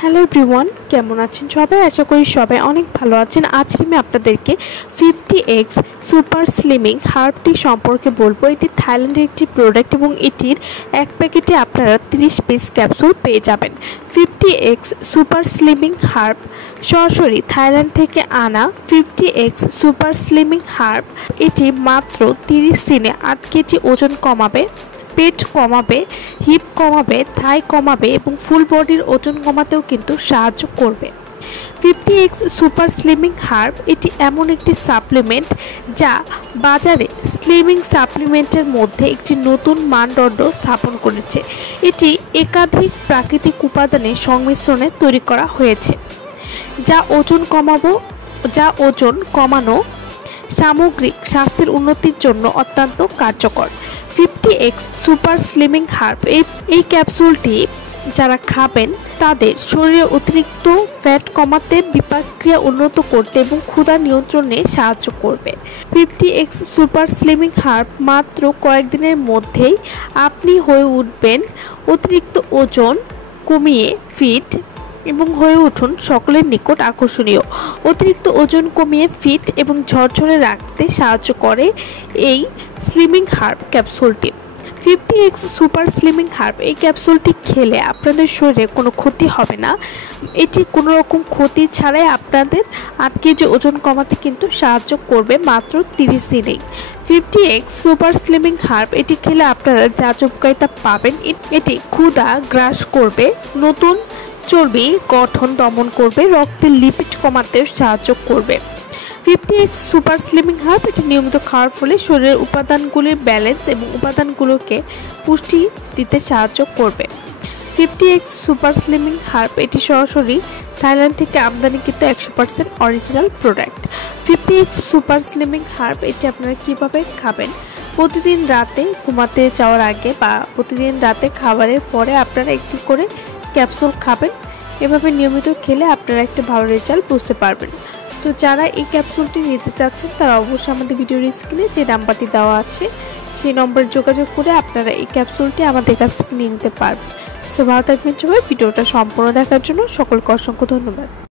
Hello everyone, কেমন আছেন সবাই? আশা করি সবাই অনেক ভালো আছেন। আজকে আমি আপনাদেরকে 50x সুপার স্লিমিং হার্ব টি সম্পর্কে বলবো। এটি থাইল্যান্ডের একটি প্রোডাক্ট এবং এটির এক প্যাকেটে আপনারা 30 পিস ক্যাপসুল পেয়ে যাবেন। 50x সুপার স্লিমিং হার্ব সরাসরি থাইল্যান্ড থেকে আনা 50x সুপার স্লিমিং হার্ব। এটি মাত্র 30 দিনে 8 কেজি ওজন কমাবে, পেট কমাবে, হিপ কমাবে, থাই কমাবে এবং ফুল বডির ওজন কমাতেও কিন্তু সাহায্য করবে। 50x সুপার স্লিমিং হার্ব এটি এমন একটি সাপ্লিমেন্ট যা বাজারে স্লিমিং সাপ্লিমেন্টের মধ্যে একটি নতুন মানদণ্ড স্থাপন করেছে। এটি একাধিক প্রাকৃতিক উপাদানের সংমিশ্রণে তৈরি করা হয়েছে যা ওজন কমানো সামগ্রিক স্বাস্থ্যের উন্নতির জন্য অত্যন্ত কার্যকর। 50x সুপার স্লিমিং হার্ব এই ক্যাপসুলটি যারা খাবেন তাদের শরীরে অতিরিক্ত ফ্যাট কমাতে, বিপাক ক্রিয়া উন্নত করতে এবং ক্ষুধা নিয়ন্ত্রণে সাহায্য করবে। 50x সুপার স্লিমিং হার্ব মাত্র কয়েকদিনের মধ্যেই আপনি হয়ে উঠবেন অতিরিক্ত ওজন কমিয়ে ফিট এবং হয়ে উঠুন সকলের নিকট আকর্ষণীয়। অতিরিক্ত ওজন কমিয়ে ফিট এবং ঝরঝরে রাখতে সাহায্য করে এই স্লিমিং হার্ব ক্যাপসুলটি। 50x সুপার স্লিমিং হার্ব এই ক্যাপসুলটি খেলে আপনাদের শরীরে কোনো ক্ষতি হবে না। এটি কোনো রকম ক্ষতি ছাড়াই আপনাদের 8 কেজি ওজন কমাতে কিন্তু সাহায্য করবে মাত্র 30 দিনেই। 50x সুপার স্লিমিং হার্ব এটি খেলে আপনারা যা উপকারিতা পাবেন, এটি ক্ষুধা গ্রাস করবে, নতুন চর্বি গঠন দমন করবে, রক্তের লিপিড কমাতেও সাহায্য করবে। 50x সুপার স্লিমিং হার্ব এটি নিয়মিত খাওয়ার ফলে শরীরের উপাদানগুলির ব্যালেন্স এবং উপাদানগুলোকে পুষ্টি দিতে সাহায্য করবে। 50x সুপার স্লিমিং হার্ব এটি সরাসরি থাইল্যান্ড থেকে আমদানিকৃত 100% original product. 50x super slimming herb এটি আপনারা কিভাবে খাবেন? প্রতিদিন রাতে ঘুমাতে যাওয়ার আগে বা প্রতিদিন রাতে খাবারের পরে আপনারা একটি করে ক্যাপসুল খাবেন। এভাবে নিয়মিত খেলে আপনারা একটা ভালো রেজাল্ট বুঝতে পারবেন। তো যারা এই ক্যাপসুলটি নিতে চাচ্ছেন তারা অবশ্যই আমাদের ভিডিওর স্ক্রিনে যে নাম্বারটি দেওয়া আছে সেই নম্বরে যোগাযোগ করে আপনারা এই ক্যাপসুলটি আমাদের কাছ থেকে নিয়ে নিতে পারবেন। তো ভালো থাকবেন সবাই। ভিডিওটা সম্পূর্ণ দেখার জন্য সকলকে অসংখ্য ধন্যবাদ।